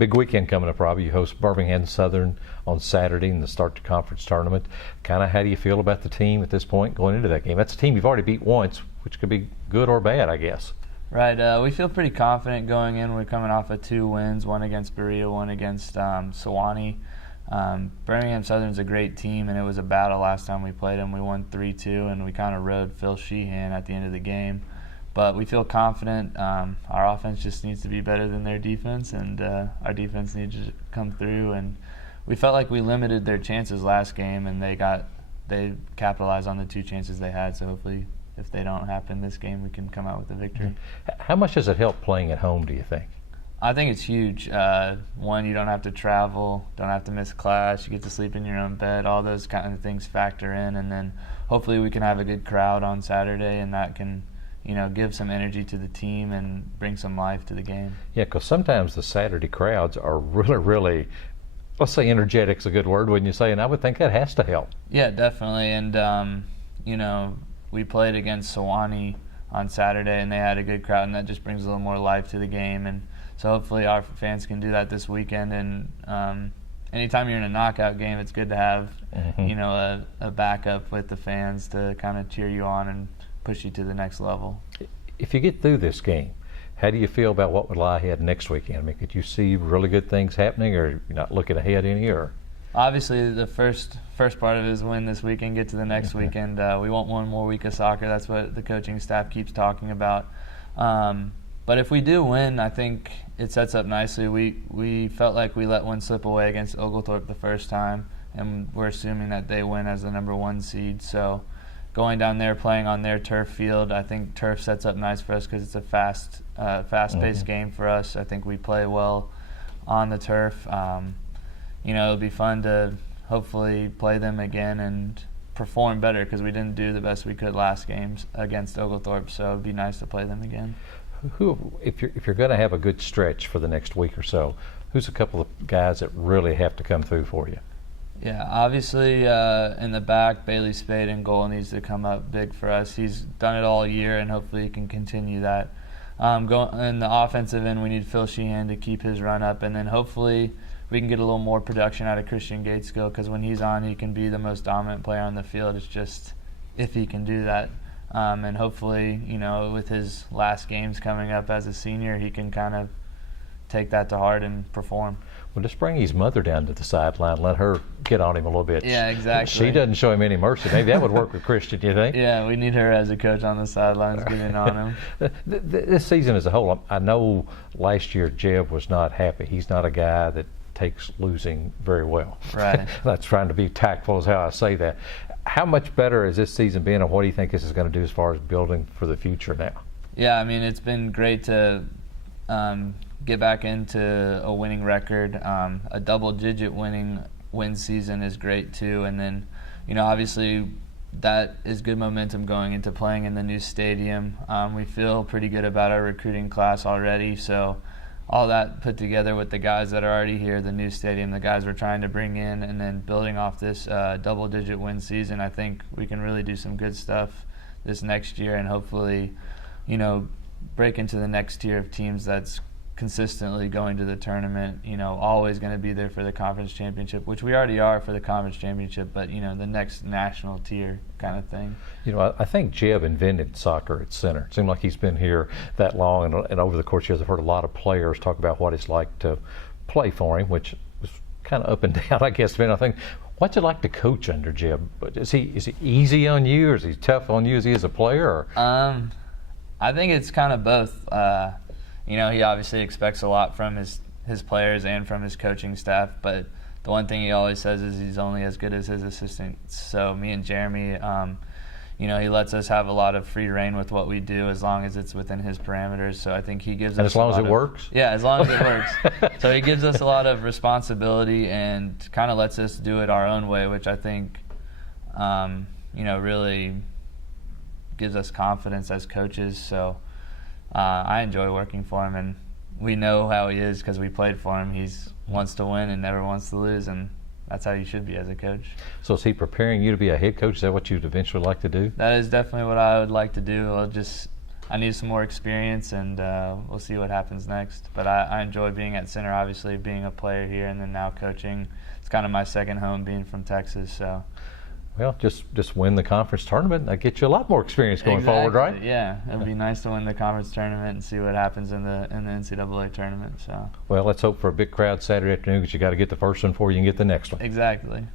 big weekend coming up, Robbie. You host Birmingham Southern on Saturday in the start to conference tournament. Kind of how do you feel about the team at this point going into that game? That's a team you've already beat once, which could be good or bad, I guess. Right. We feel pretty confident going in. We're coming off of 2 wins, one against Berea, one against Sewanee. Birmingham Southern's a great team, and it was a battle last time we played them. We won 3-2, and we kind of rode Phil Sheehan at the end of the game. But we feel confident. Our offense just needs to be better than their defense, and our defense needs to come through. And we felt like we limited their chances last game, and they capitalized on the 2 chances they had. So hopefully, if they don't happen this game, we can come out with a victory. How much does it help playing at home, do you think? I think it's huge. One, you don't have to travel, don't have to miss class, you get to sleep in your own bed. All those kind of things factor in, and then hopefully we can have a good crowd on Saturday, and that can, give some energy to the team and bring some life to the game. Yeah, because sometimes the Saturday crowds are really, really, let's say energetic's a good word, wouldn't you say? And I would think that has to help. Yeah, definitely. And we played against Sewanee on Saturday, and they had a good crowd, and that just brings a little more life to the game. And so hopefully our fans can do that this weekend. And anytime you're in a knockout game, it's good to have, a backup with the fans to kind of cheer you on and push you to the next level. If you get through this game, how do you feel about what would lie ahead next weekend? I mean, could you see really good things happening, or you're not looking ahead any? Or obviously, the first part of it is win this weekend, get to the next weekend. We want one more week of soccer. That's what the coaching staff keeps talking about. But if we do win, I think it sets up nicely. We felt like we let one slip away against Oglethorpe the first time, and we're assuming that they win as the number 1 seed. So going down there, playing on their turf field, I think turf sets up nice for us because it's a fast-paced game for us. I think we play well on the turf. It'll be fun to hopefully play them again and perform better because we didn't do the best we could last games against Oglethorpe. So it'd be nice to play them again. If you're going to have a good stretch for the next week or so, who's a couple of guys that really have to come through for you? Yeah, obviously in the back, Bailey Spade in goal needs to come up big for us. He's done it all year, and hopefully he can continue that. In the offensive end, we need Phil Sheehan to keep his run up, and then hopefully we can get a little more production out of Christian Gateskill because when he's on, he can be the most dominant player on the field. It's just if he can do that. And hopefully, with his last games coming up as a senior, he can kind of take that to heart and perform. Well, just bring his mother down to the sideline. Let her get on him a little bit. Yeah, exactly. She doesn't show him any mercy. Maybe that would work with Christian, you think? Yeah, we need her as a coach on the sidelines, getting on him. This season as a whole, I know last year Jeb was not happy. He's not a guy that takes losing very well. Right. That's trying to be tactful is how I say that. How much better has this season been, and what do you think this is going to do as far as building for the future now? Yeah, I mean, it's been great to get back into a winning record. A double-digit win season is great too, and then, obviously that is good momentum going into playing in the new stadium. We feel pretty good about our recruiting class already, so all that put together with the guys that are already here, the new stadium, the guys we're trying to bring in, and then building off this double-digit win season, I think we can really do some good stuff this next year and hopefully, break into the next tier of teams that's consistently going to the tournament, always going to be there for the conference championship, which we already are for the conference championship, but, the next national tier kind of thing. I think Jeb invented soccer at center. It seemed like he's been here that long, and over the course of years I've heard a lot of players talk about what it's like to play for him, which was kind of up and down, I guess. I think, what's it like to coach under Jeb? Is he easy on you, or is he tough on you as he is a player? Or? I think it's kind of both. He obviously expects a lot from his players and from his coaching staff, but the one thing he always says is he's only as good as his assistants. So me and Jeremy, he lets us have a lot of free reign with what we do as long as it's within his parameters. So I think he gives us as long as it works? Yeah, as long as it works. So he gives us a lot of responsibility and kind of lets us do it our own way, which I think, really gives us confidence as coaches. So I enjoy working for him, and we know how he is because we played for him. He wants to win and never wants to lose, and that's how you should be as a coach. So is he preparing you to be a head coach? Is that what you'd eventually like to do? That is definitely what I would like to do. I need some more experience, and we'll see what happens next. But I enjoy being at center, obviously, being a player here, and then now coaching. It's kind of my second home, being from Texas. So. Well, just win the conference tournament. That gets you a lot more experience going forward, right? Yeah, it would be nice to win the conference tournament and see what happens in the NCAA tournament. So. Well, let's hope for a big crowd Saturday afternoon, because you got to get the first one before you can get the next one. Exactly.